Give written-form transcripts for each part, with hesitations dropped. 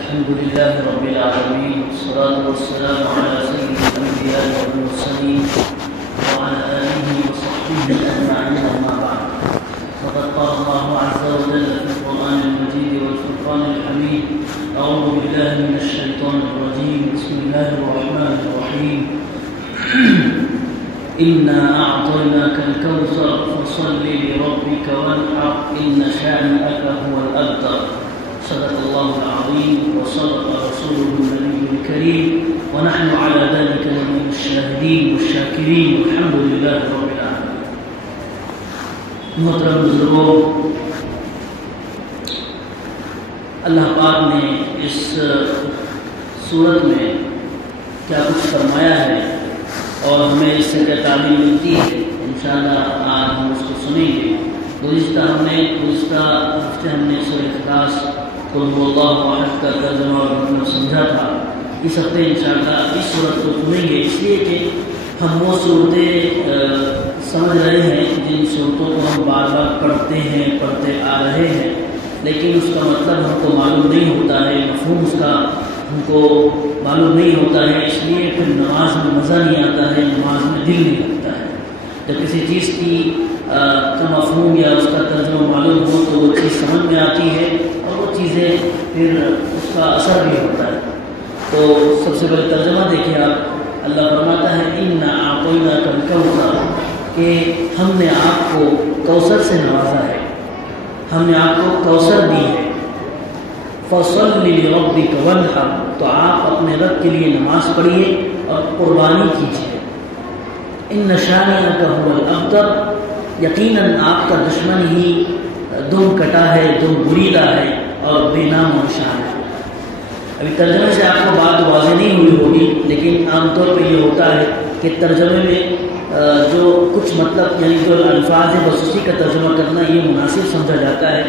الحمد لله رب العالمين، والصلاة والسلام على سيد الأنبياء والمرسلين وعلى آله وصحبه أجمعين، أما بعد. فقد قال الله عز وجل في القرآن المجيد والفرقان الحميد: أعوذ بالله من الشيطان الرجيم، بسم الله الرحمن الرحيم. إنا أعطيناك الكوثر فصل لربك وانحر إن شانئك هو الأبتر. صدق الله العظيم وصدق رسوله النبي الكريم، ونحن على ذلك من الشاهدين والشاكرين، والحمد لله رب العالمين. محترم بزرگوں، اللہ پاک نے اس صورت میں کیا کچھ فرمایا ہے اور ہمیں اس سے کیا تعلیم ملتی ہے، انشاءاللہ آج ہم اس کو سنیں گے۔ گزشتہ ہفتے ہم نے سورۃ اخلاص قل هو اللہ احد کا ترجمہ اور مطلب سمجھا تھا۔ اس ہفتے انشاءاللہ اس صورت کو سنیں گے، اس لیے کہ ہم وہ صورتیں سمجھ رہے ہیں جن صورتوں کو ہم بار بار پڑھتے آ رہے ہیں، لیکن اس کا مطلب ہم کو معلوم نہیں ہوتا ہے، مفہوم اس کا ہم کو معلوم نہیں ہوتا ہے، اس لیے پھر نماز میں مزہ نہیں آتا ہے، نماز میں دل نہیں لگتا ہے۔ جب کسی چیز کی کا مفہوم یا اس کا ترجمہ معلوم ہو تو وہ چیز سمجھ میں آتی ہے اور وہ چیزیں پھر اس کا اثر بھی ہوتا ہے۔ تو سب سے پہلے ترجمہ دیکھیں آپ، اللہ فرماتا ہے اِنَّا أَعْطَيْنَاكَ الْكَوْثَرَ، کہ ہم نے آپ کو کوثر سے نوازا ہے، ہم نے آپ کو کوثر دی ہے۔ فَصَلِّ لِرَبِّكَ وَانْحَرْ، تو آپ اپنے رب کے لیے نماز پڑھیے اور قربانی کیجیے۔ إِنَّ شَانِئَكَ هُوَ الْأَبْتَرُ، یقیناً آپ کا دشمن ہی دم کٹا ہے، دم بریدہ ہے اور بے نام و نشان ہے۔ ابھی ترجمے سے آپ کو بات واضح نہیں ہوئی ہوگی، لیکن عام طور پہ یہ ہوتا ہے کہ ترجمے میں جو کچھ مطلب یعنی جو الفاظ ہے بس اسی کا ترجمہ کرنا یہ مناسب سمجھا جاتا ہے۔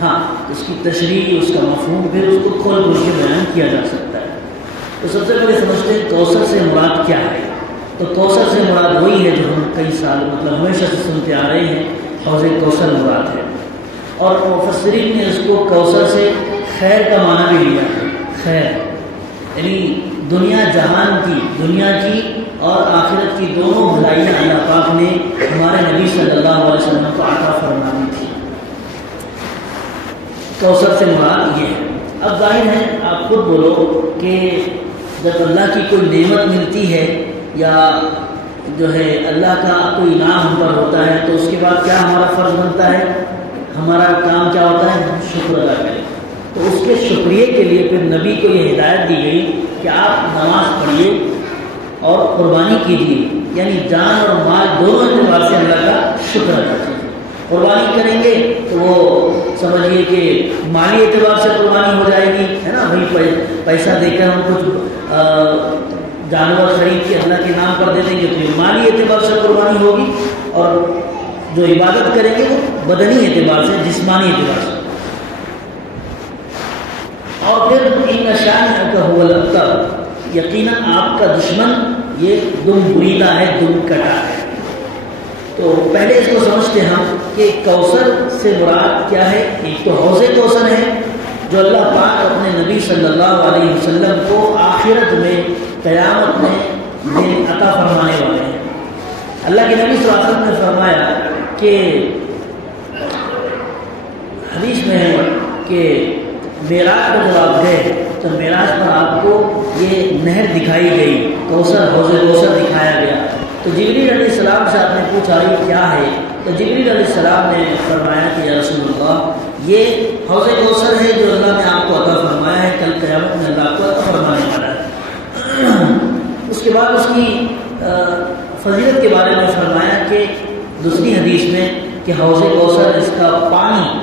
ہاں، اس کی تشریح، اس کا مفہوم پھر اس کو کھول کھول کے بیان کیا جا سکتا ہے۔ تو سب سے پہلے سمجھتے ہیں کوثر سے مراد کیا ہے۔ تو کوثر سے مراد وہی ہے جو ہم کئی سال مطلب ہمیشہ سے سنتے آ رہے ہیں، حوض کوثر مراد ہے۔ اور مفسرین نے اس کو کوثر سے خیر کا معنی بھی لیا ہے، خیر یعنی دنیا جہان کی، دنیا کی اور آخرت کی دونوں بھلائیاں اللہ پاک نے ہمارے نبی صلی اللہ علیہ وسلم کو عطا فرمانی تھی۔ کوثر سے مراد یہ ہے۔ اب ظاہر ہے آپ خود بولو کہ جب اللہ کی کوئی نعمت ملتی ہے یا جو ہے اللہ کا کوئی انعام ہم پر ہوتا ہے تو اس کے بعد کیا ہمارا فرض بنتا ہے، ہمارا کام کیا ہوتا ہے، ہم شکر ادا کریں۔ تو اس کے شکریہ کے لیے پھر نبی کو یہ ہدایت دی گئی کہ آپ نماز پڑھیے اور قربانی کیجیے، یعنی جان اور مال دونوں اعتبار سے اللہ کا شکر ادا کیجیے۔ قربانی کریں گے تو وہ سمجھیے کہ مالی اعتبار سے قربانی ہو جائے گی، ہے نا، بھائی پیسہ دے کر ہم کچھ جانور خرید کے اللہ کے نام پر دے دیں گے تو یہ مالی اعتبار سے قربانی ہوگی، اور جو عبادت کریں گے وہ بدنی اعتبار سے، جسمانی اعتبار سے۔ اور پھر إِنَّ شَانِئَكَ هُوَ الْأَبْتَرُ، یقیناً آپ کا دشمن یہ دم بریدہ ہے، دم کٹا ہے۔ تو پہلے اس کو سمجھتے ہیں ہم کہ کوثر سے مراد کیا ہے۔ ایک تو حوض کوثر ہے جو اللہ پاک اپنے نبی صلی اللہ علیہ وسلم کو آخرت میں، قیامت میں عطا فرمانے والے ہیں۔ اللہ کے نبی صلی اللہ علیہ وسلم نے فرمایا کہ حدیث میں ہے کہ معراج پر جب آپ گئے تو معراج پر آپ کو یہ نہر دکھائی گئی، کوثر، حوض کوثر دکھایا گیا۔ تو جبریل علیہ السلام سے آپ نے پوچھا یہ کیا ہے؟ تو جبریل علیہ السلام نے فرمایا کہ یا رسول اللہ، یہ حوض کوثر ہے جو اللہ نے آپ کو عطا فرمایا ہے، کل قیامت میں اللہ کو عطا فرمانے والا ہے۔ اس کے بعد اس کی فضیلت کے بارے میں فرمایا کہ دوسری حدیث میں کہ حوض کوثر اس کا پانی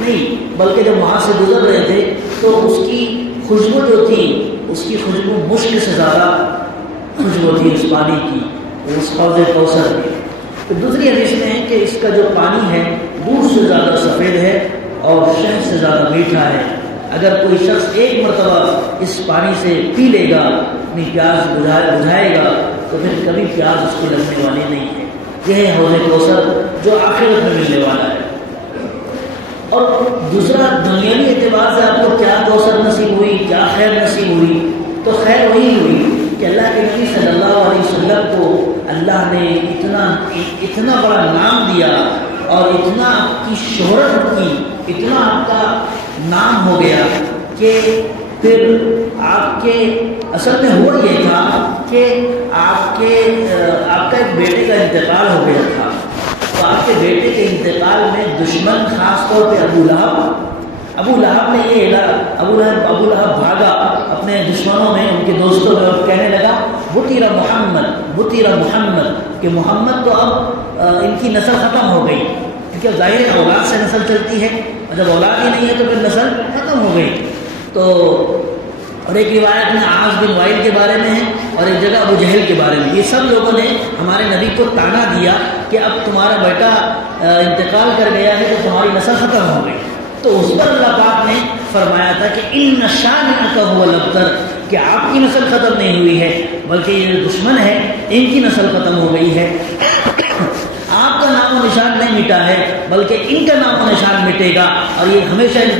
نہیں بلکہ جب وہاں سے گزر رہے تھے تو اس کی خوشبو جو تھی، اس کی خوشبو مشک سے زیادہ خوشبو تھی اس پانی کی، اس حوض کوثر کی۔ تو دوسری حدیث میں ہے کہ اس کا جو پانی ہے دودھ سے زیادہ سفید ہے اور شہد سے زیادہ میٹھا ہے۔ اگر کوئی شخص ایک مرتبہ اس پانی سے پی لے گا، اپنی پیاس بجھائے گا، تو پھر کبھی پیاس اس کو لگنے والی نہیں ہے۔ یہ ہے حوض کوثر جو آخرت میں ملنے والا ہے۔ اور دوسرا دنیاوی اعتبار سے آپ کو کیا کوثر نصیب ہوئی، کیا اللہ نے اتنا بڑا نام دیا اور اتنا آپ کی شہرت کی، اتنا آپ کا نام ہو گیا کہ پھر آپ کے اصل میں ہوا یہ تھا کہ آپ کا ایک بیٹے کا انتقال ہو گیا تھا. تو آپ کے بیٹے کے انتقال میں دشمن خاص طور پہ ابو لہب نے یہ ابو لہب بھاگا اپنے دشمنوں میں، ان کے دوستوں میں، اور کہنے لگا بطیر محمد کہ محمد تو اب ان کی نسل ختم ہو گئی، کیونکہ ظاہر ہے اولاد سے نسل چلتی ہے، اور جب اولاد ہی نہیں ہے تو پھر نسل ختم ہو گئی. تو اور ایک روایت میں عاص بن وائل کے بارے میں ہے اور ایک جگہ ابو جہل کے بارے میں. یہ سب لوگوں نے ہمارے نبی کو تانا دیا کہ اب تمہارا بیٹا انتقال کر گیا ہے تو تمہاری نسل ختم ہو گئی. تو اس پر اللہ پاک نے فرمایا تھا کہ ان شانئک هو الابتر، کہ آپ کی نسل ختم نہیں ہوئی ہے بلکہ یہ جو دشمن ہے ان کی نسل ختم ہو گئی ہے. آپ کا نام و نشان نہیں مٹا ہے بلکہ ان کا نام و نشان مٹے گا، اور یہ ہمیشہ کے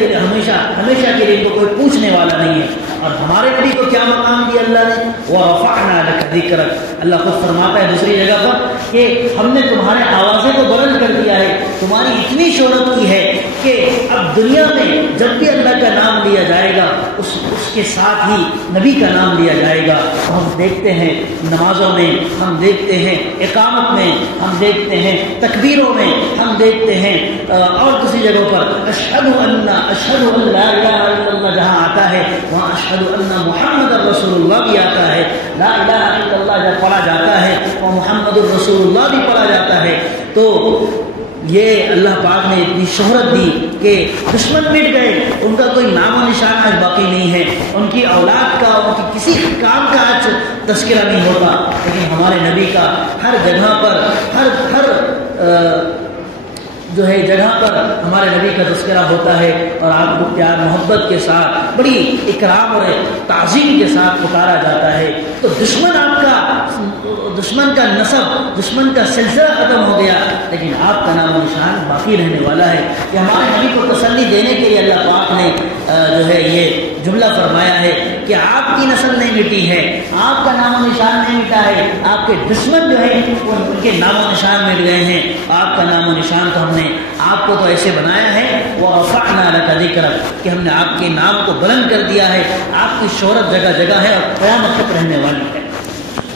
لیے ان کو کوئی پوچھنے والا نہیں ہے. اور ہمارے نبی کو کیا مقام دیا اللہ نے؟ وَرَفَعْنَا لَكَ ذِكْرَكَ. اللہ خود فرماتا ہے دوسری جگہ پر کہ ہم نے تمہارے آوازیں کو بلند کر دیا ہے، تمہاری اتنی شہرت کی ہے کہ اب دنیا میں جب بھی اللہ کا نام لیا جائے گا اس کے ساتھ ہی نبی کا نام لیا جائے گا. ہم دیکھتے ہیں نمازوں میں، ہم دیکھتے ہیں اقامت میں، ہم دیکھتے ہیں تکبیروں میں، ہم دیکھتے ہیں اور دوسری جگہوں پر اشہد ان لا الہ الا اللہ جہاں آتا ہے وہاں اشہد ان محمد رسول اللہ بھی آتا ہے. لا الہ الا اللہ جب پڑھا جاتا ہے اور محمد الرسول اللہ بھی پڑھا جاتا ہے. تو یہ اللہ پاک نے اتنی شہرت دی کہ دشمن مٹ گئے، ان کا کوئی نام و نشان آج باقی نہیں ہے، ان کی اولاد کا، ان کی کسی کام کا آج تذکرہ نہیں ہوتا. لیکن ہمارے نبی کا ہر جگہ پر ہر جو ہے جگہ پر ہمارے نبی کا تذکرہ ہوتا ہے، اور آپ کو پیار محبت کے ساتھ بڑی اکرام اور تعظیم کے ساتھ پکارا جاتا ہے. تو دشمن کا نسب، دشمن کا سلسلہ ختم ہو گیا، لیکن آپ کا نام و نشان باقی رہنے والا ہے. کہ ہمارے نبی کو تسلی دینے کے لیے اللہ پاک نے جو ہے یہ جملہ فرمایا ہے کہ آپ کی نسل نہیں مٹی ہے، آپ کا نام و نشان نہیں مٹا ہے، آپ کے دشمن جو ہے ان کے نام و نشان مٹ گئے ہیں. آپ کا نام و نشان تو ہم نے آپ کو تو ایسے بنایا ہے وَرَفَعْنَا لَكَ ذِكْرَكَ کہ ہم نے آپ کے نام کو بلند کر دیا ہے. آپ کی شہرت جگہ جگہ ہے اور قیامت تک رہنے والی ہے.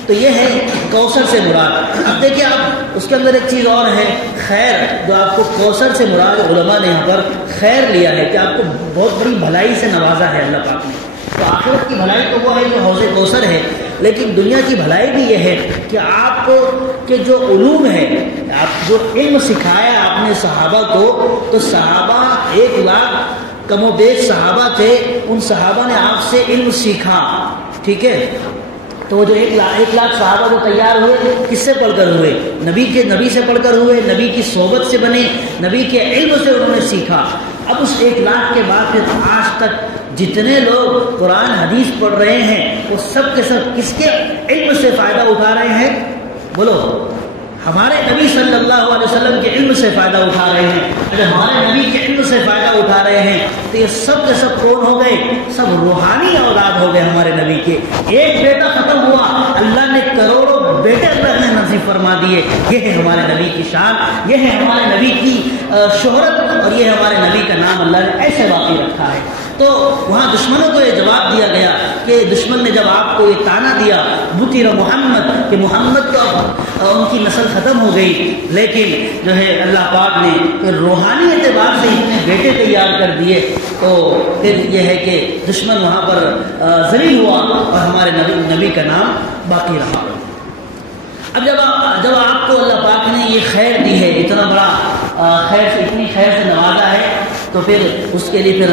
تو یہ ہے کوثر سے مراد. اب دیکھیں آپ اس کے اندر ایک چیز اور ہے، خیر. جو آپ کو کوثر سے مراد علماء نے یہاں پر خیر لیا ہے کہ آپ کو بہت بڑی بھلائی سے نوازا ہے اللہ پاک نے. تو آخرت کی بھلائی تو وہ ہے جو حوض کوثر ہے، لیکن دنیا کی بھلائی بھی یہ ہے کہ آپ کو کہ جو علوم ہے، آپ جو علم سکھایا آپ نے صحابہ کو، تو صحابہ 1 لاکھ کم و بیش صحابہ تھے، ان صحابہ نے آپ سے علم سیکھا. ٹھیک ہے، تو وہ جو 1 لاکھ صحابہ جو تیار ہوئے کس سے پڑھ کر ہوئے؟ نبی سے پڑھ کر ہوئے، نبی کی صحبت سے بنے، نبی کے علم سے انہوں نے سیکھا. اب اس 1 لاکھ کے بعد پھر آج تک جتنے لوگ قرآن حدیث پڑھ رہے ہیں وہ سب کے سب کس کے علم سے فائدہ اٹھا رہے ہیں؟ بولو، ہمارے نبی صلی اللہ علیہ وسلم کے علم سے فائدہ اٹھا رہے ہیں. اگر ہمارے نبی کے علم سے فائدہ اٹھا رہے ہیں تو یہ سب کے سب کون ہو گئے؟ سب روحانی اولاد ہو گئے ہمارے نبی کے. ایک بیٹا ختم ہوا، اللہ نے کروڑوں بیٹے اللہ نے نصیب فرما دیے. یہ ہے ہمارے نبی کی شان، یہ ہے ہمارے نبی کی شہرت، اور یہ ہمارے نبی کا نام اللہ نے ایسے باقی رکھا ہے. تو وہاں دشمنوں کو یہ جواب دیا گیا کہ دشمن نے جب آپ کو یہ تانا دیا بطیر محمد کہ محمد تو اب ان کی نسل ختم ہو گئی، لیکن جو ہے اللہ پاک نے پھر روحانی اعتبار سے اتنے بیٹے تیار کر دیے، تو پھر یہ ہے کہ دشمن وہاں پر ذلیل ہوا اور ہمارے نبی کا نام باقی رہا. اب جب آپ کو اللہ پاک نے یہ خیر دی ہے، اتنا بڑا خیر سے، اتنی خیر سے نوازا ہے، تو پھر اس کے لیے پھر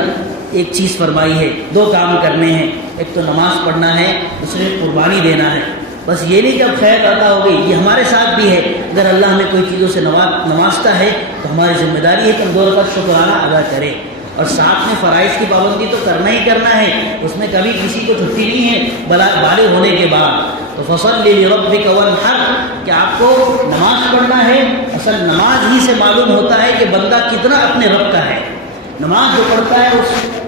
ایک چیز فرمائی ہے، 2 کام کرنے ہیں. ایک تو نماز پڑھنا ہے، دوسرے قربانی دینا ہے. بس یہ نہیں کہ اب خیر عطا ہو گئی، یہ ہمارے ساتھ بھی ہے. اگر اللہ ہمیں کوئی چیزوں سے نوازتا ہے تو ہماری ذمہ داری ہے کہ ہم 2 رکعت شکرانہ ادا کریں، اور ساتھ میں فرائض کی پابندی تو کرنا ہی کرنا ہے. اس میں کبھی کسی کو چھٹی نہیں ہے بالغ ہونے کے بعد. تو فصل لربک وانحر کہ آپ کو نماز پڑھنا ہے. اصل نماز ہی سے معلوم ہوتا ہے کہ بندہ کتنا اپنے رب کا ہے. نماز جو پڑھتا ہے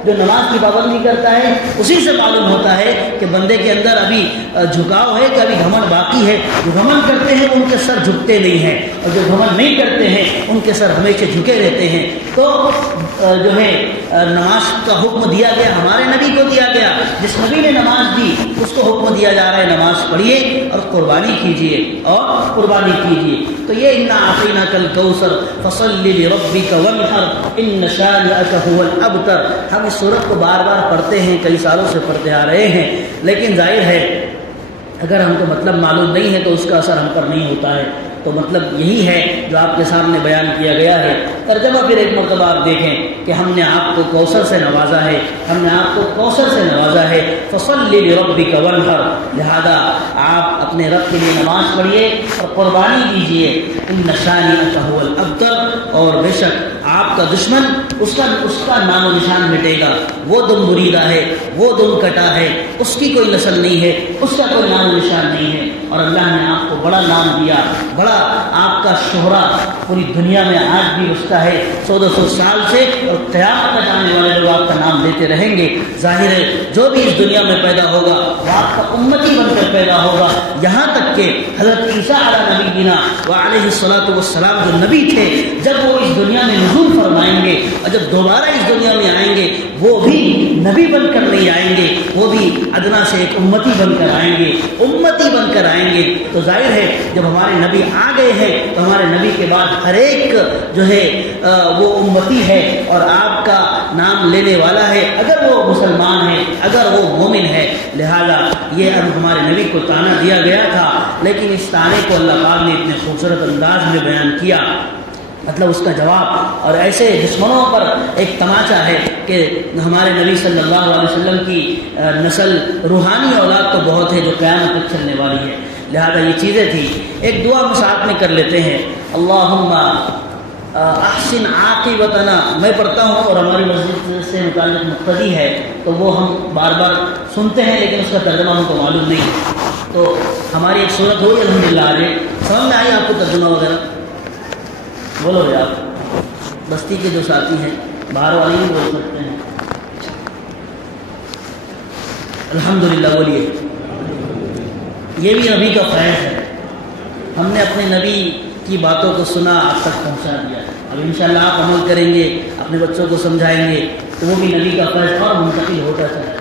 جو نماز کی پابندی کرتا ہے اسی سے معلوم ہوتا ہے کہ بندے کے اندر ابھی جھکاؤ ہے کہ ابھی گھمنڈ باقی ہے. جو گھمنڈ کرتے ہیں ان کے سر جھکتے نہیں ہیں, اور جو گھمنڈ نہیں کرتے ہیں ان کے سر ہمیشہ جھکے رہتے ہیں. تو جو ہے نماز کا حکم دیا گیا, ہمارے نبی کو دیا گیا. جس نبی نے نماز دی اس کو حکم دیا جا رہا ہے نماز پڑھیے اور قربانی کیجیے اور قربانی کیجیے. تو یہ انا اعطیناک الکوثر فصل لربک وانحر ان شانئک هو الابتر. ہم اس سورت کو بار بار پڑھتے ہیں, کئی سالوں سے پڑھتے آ رہے ہیں, لیکن ظاہر ہے اگر ہم کو مطلب معلوم نہیں ہے تو اس کا اثر ہم پر نہیں ہوتا ہے. تو مطلب یہی ہے جو آپ کے سامنے بیان کیا گیا ہے. ترجمہ پھر ایک مرتبہ آپ دیکھیں کہ ہم نے آپ کو کوثر سے نوازا ہے, ہم نے آپ کو کوثر سے نوازا ہے. فصل لربک وانحر, لہذا آپ اپنے رب کے لیے نماز پڑھیے اور قربانی کیجیے. ان شانئک هو الابتر, اور بے شک آپ کا دشمن اس کا نام و نشان مٹے گا. وہ دم بریدہ ہے, وہ دم کٹا ہے, اس کی کوئی نسل نہیں ہے, اس کا کوئی نام و نشان نہیں ہے. اور اللہ نے آپ کو بڑا نام دیا, بڑا آپ کا شہرہ پوری دنیا میں آج بھی رستا ہے 100-200 سال سے, اور قیامت تک آنے والے لوگ آپ کا نام لیتے رہیں گے. ظاہر ہے جو بھی اس دنیا میں پیدا ہوگا وہ آپ کا امتی بن کر پیدا ہوگا, یہاں تک کہ حضرت عیسیٰ علیہ نبینا وعلیہ الصلوۃ والسلام جو نبی تھے, جب وہ اس دنیا میں نزول فرمائیں گے اور جب دوبارہ اس دنیا میں آئیں گے وہ بھی نبی بن کر نہیں آئیں گے, وہ بھی ادنا سے ایک امتی بن کر آئیں گے, امتی بن کر آئیں گے. تو ظاہر ہے جب ہمارے نبی آ گئے ہیں تو ہمارے نبی کے بعد ہر ایک جو ہے وہ امتی ہے اور آپ کا نام لینے والا ہے, اگر وہ مسلمان ہے, اگر وہ مومن ہے. لہذا یہ اب ہمارے نبی کو طعنہ دیا گیا تھا, لیکن اس طعنے کو اللہ پاک نے اتنے خوبصورت انداز میں بیان کیا, مطلب اس کا جواب. اور ایسے دشمنوں پر ایک تماچا ہے کہ ہمارے نبی صلی اللہ علیہ وسلم کی نسل روحانی اولاد تو بہت ہے جو قیامت تک چلنے والی ہے. لہذا یہ چیزیں تھیں. ایک دعا ہم ساتھ میں کر لیتے ہیں, اللہم احسن عاقبتنا. میں پڑھتا ہوں اور ہماری مسجد سے متعلق مقتدی ہے تو وہ ہم بار بار سنتے ہیں, لیکن اس کا ترجمہ ہم کو معلوم نہیں. تو ہماری ایک صورت ہوئی الحمدللہ, آگے سمجھ میں آئی آپ کو ترجمہ وغیرہ؟ بولو بھائی, آپ بستی کے جو ساتھی ہیں باہر والی بھی بول سکتے ہیں. الحمدللہ بولیے. یہ بھی نبی کا فیض ہے, ہم نے اپنے نبی کی باتوں کو سنا, آپ تک پہنچا دیا. اب انشاءاللہ آپ عمل کریں گے, اپنے بچوں کو سمجھائیں گے تو وہ بھی نبی کا فیض اور منتقل ہوتا چلا.